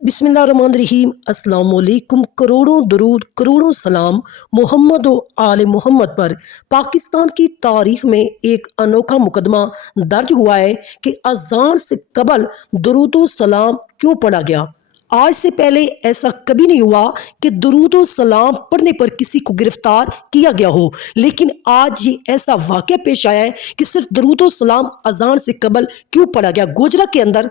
बिस्मिल्लाहिर्रहमानिर्रहीम। अस्सलाम वालेकुम। करोड़ों दरूद करोड़ों सलाम मोहम्मद व आले मोहम्मद पर। पाकिस्तान की तारीख में एक अनोखा मुकदमा दर्ज हुआ है कि अजान से कबल दरूद व सलाम क्यों पढ़ा गया। आज से पहले ऐसा कभी नहीं हुआ कि दरूद व सलाम पढ़ने पर किसी को गिरफ्तार किया गया हो, लेकिन आज ये ऐसा वाक़या पेश आया है कि सिर्फ दरूद व सलाम अजान से कबल क्यों पढ़ा गया। गोजरा के अंदर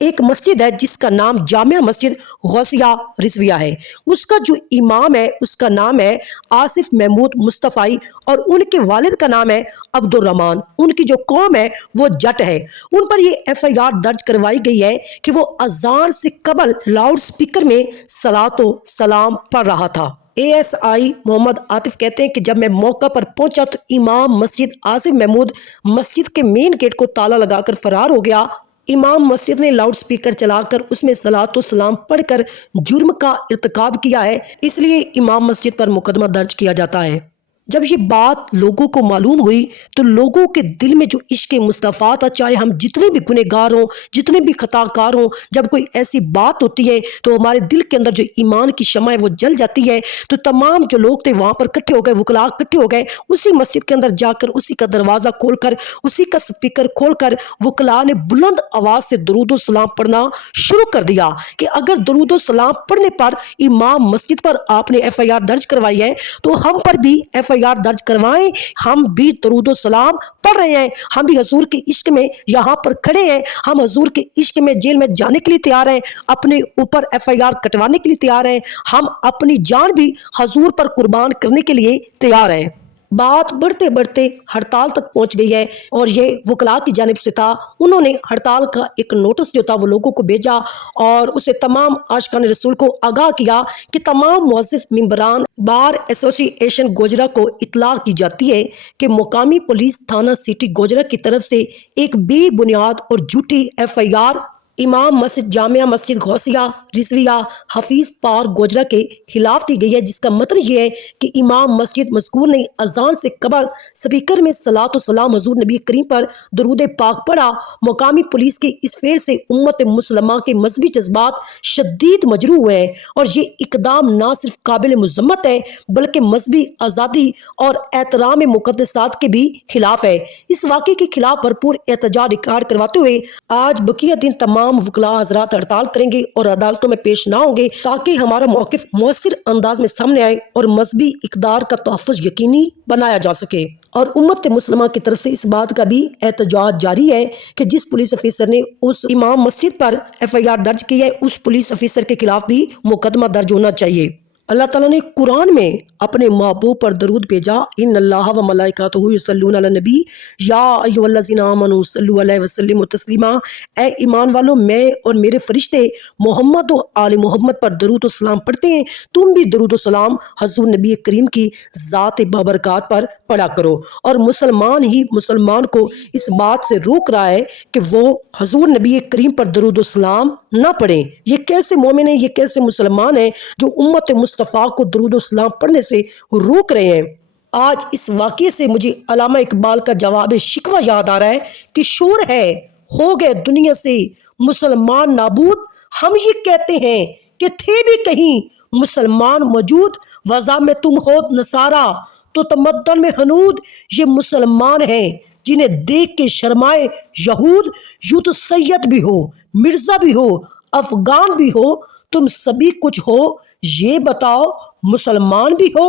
एक मस्जिद है जिसका नाम जामिया मस्जिद गौसिया रिजविया है। उसका जो इमाम है उसका नाम है आसिफ महमूद मुस्तफ़ाई और उनके वालिद का नाम है अब्दुल रहमान। उनकी जो कौम है वो जट है। उन पर ये FIR दर्ज करवाई गई है कि वो अजान से कबल लाउड स्पीकर में सलातो सलाम पढ़ रहा था। ASI मोहम्मद आतिफ कहते हैं कि जब मैं मौका पर पहुंचा तो इमाम मस्जिद आसिफ महमूद मस्जिद के मेन गेट को ताला लगाकर फरार हो गया। इमाम मस्जिद ने लाउड स्पीकर चलाकर उसमें सलातो सलाम पढ़कर जुर्म का इर्तिकाब किया है, इसलिए इमाम मस्जिद पर मुकदमा दर्ज किया जाता है। जब ये बात लोगों को मालूम हुई तो लोगों के दिल में जो इश्क मुस्तफ़ा था, चाहे हम जितने भी गुनहगार हों, जितने भी खताकार हों, जब कोई ऐसी बात होती है तो हमारे दिल के अंदर जो ईमान की शमा है वो जल जाती है। तो तमाम जो लोग थे वहाँ पर इकट्ठे हो गए, वकला इकट्ठे हो गए। उसी मस्जिद के अंदर जाकर उसी का दरवाज़ा खोलकर, उसी का स्पीकर खोलकर वकला ने बुलंद आवाज़ से दरूद सलाम पढ़ना शुरू कर दिया कि अगर दरूद सलाम पढ़ने पर इमाम मस्जिद पर आपने FIR दर्ज करवाई है तो हम पर भी FIR दर्ज करवाएं। हम भी दरूद सलाम पढ़ रहे हैं, हम भी हजूर के इश्क में यहाँ पर खड़े हैं, हम हजूर के इश्क में जेल में जाने के लिए तैयार हैं, अपने ऊपर FIR कटवाने के लिए तैयार हैं, हम अपनी जान भी हजूर पर कुर्बान करने के लिए तैयार हैं। बात बढ़ते बढ़ते हड़ताल तक पहुंच गई है और ये वकला की जानिब से था। उन्होंने हड़ताल का एक नोटिस जो था वो लोगों को भेजा और उसे तमाम आशिकान रसूल को आगाह किया कि तमाम मुअज़्ज़िज़ मेंबरान बार एसोसिएशन गोजरा को इत्तला की जाती है कि मुकामी पुलिस थाना सिटी गोजरा की तरफ से एक बेबुनियाद और झूठी FIR इमाम मस्जिद जामिया मस्जिद गौसिया रिजविया हफीज पार्क गोजरा के खिलाफ दी गई है, जिसका मतलब ये है कि इमाम मस्जिद मज़कूर ने अजान से कबल स्पीकर में सलातो सलाम हजूर नबी करीम पर दरूद पाक पढ़ा। मुकामी पुलिस के इस फेर से उम्मत मुसलमा के मजहबी जज्बात शदीद मजरू हुए हैं और ये इकदाम ना सिर्फ काबिल मज़म्मत है बल्कि मजहबी आज़ादी और एहतराम मुक़द्दसात के भी खिलाफ है। इस वाक़े के खिलाफ भरपूर एहतजाज रिकॉर्ड करवाते हुए आज बकिया दिन तमाम वकला हज़रात हड़ताल करेंगे और अदालतों में पेश ना होंगे ताकि हमारा मौक़िफ़ मौसर अंदाज में सामने आए और मजहबी इक़दार का तहफ़्फ़ुज़ यकीनी बनाया जा सके। और उम्मत मुसलमा की तरफ से इस बात का भी एहतजाज जारी है कि जिस पुलिस ऑफिसर ने उस इमाम मस्जिद पर FIR दर्ज की है उस पुलिस ऑफिसर के खिलाफ भी मुकदमा दर्ज होना चाहिए। अल्लाह ताला ने कुरान में अपने महबूब पर दरूद भेजा, इन्नल्लाह व मलाइकातुहु युसल्लूना अलन नबी या अय्युहल्लज़ीना आमनू सल्लु अलैहि वसल्लिमु तस्लीमा। ए ईमान वालों, मैं और मेरे फरिश्ते मोहम्मद व आले मोहम्मद पर दरूद व सलाम पढ़ते हैं, तुम भी दरूद व सलाम हज़ूर नबी करीम की ज़ात बाबरकात पर पढ़ा करो। और मुसलमान ही मुसलमान को इस बात से रोक रहा है कि वो हज़ूर नबी करीम पर दरूद व सलाम ना पढ़ें। ये कैसे मोमिन है, ये कैसे मुसलमान है जो उम्मत मुस्तफ़ा को दरूद व सलाम पढ़ने से रोक रहे हैं। आज इस वाक़ये से मुझे अल्लामा इकबाल का जवाब शिकवा याद आ रहा है कि शोर है हो गए दुनिया से मुसलमान नाबूद, हम ये कहते हैं कि थे भी कहीं मुसलमान मौजूद, वज़ा में तुम हो नसारा तो तमद्दन में हनूद। ये मुसलमान हैं जिन्हें देख के शर्माए यहूद, यूं तो सैयद भी हो, मिर्ज़ा भी हो, अफगान भी हो, तुम सभी कुछ हो, ये बताओ मुसलमान भी हो।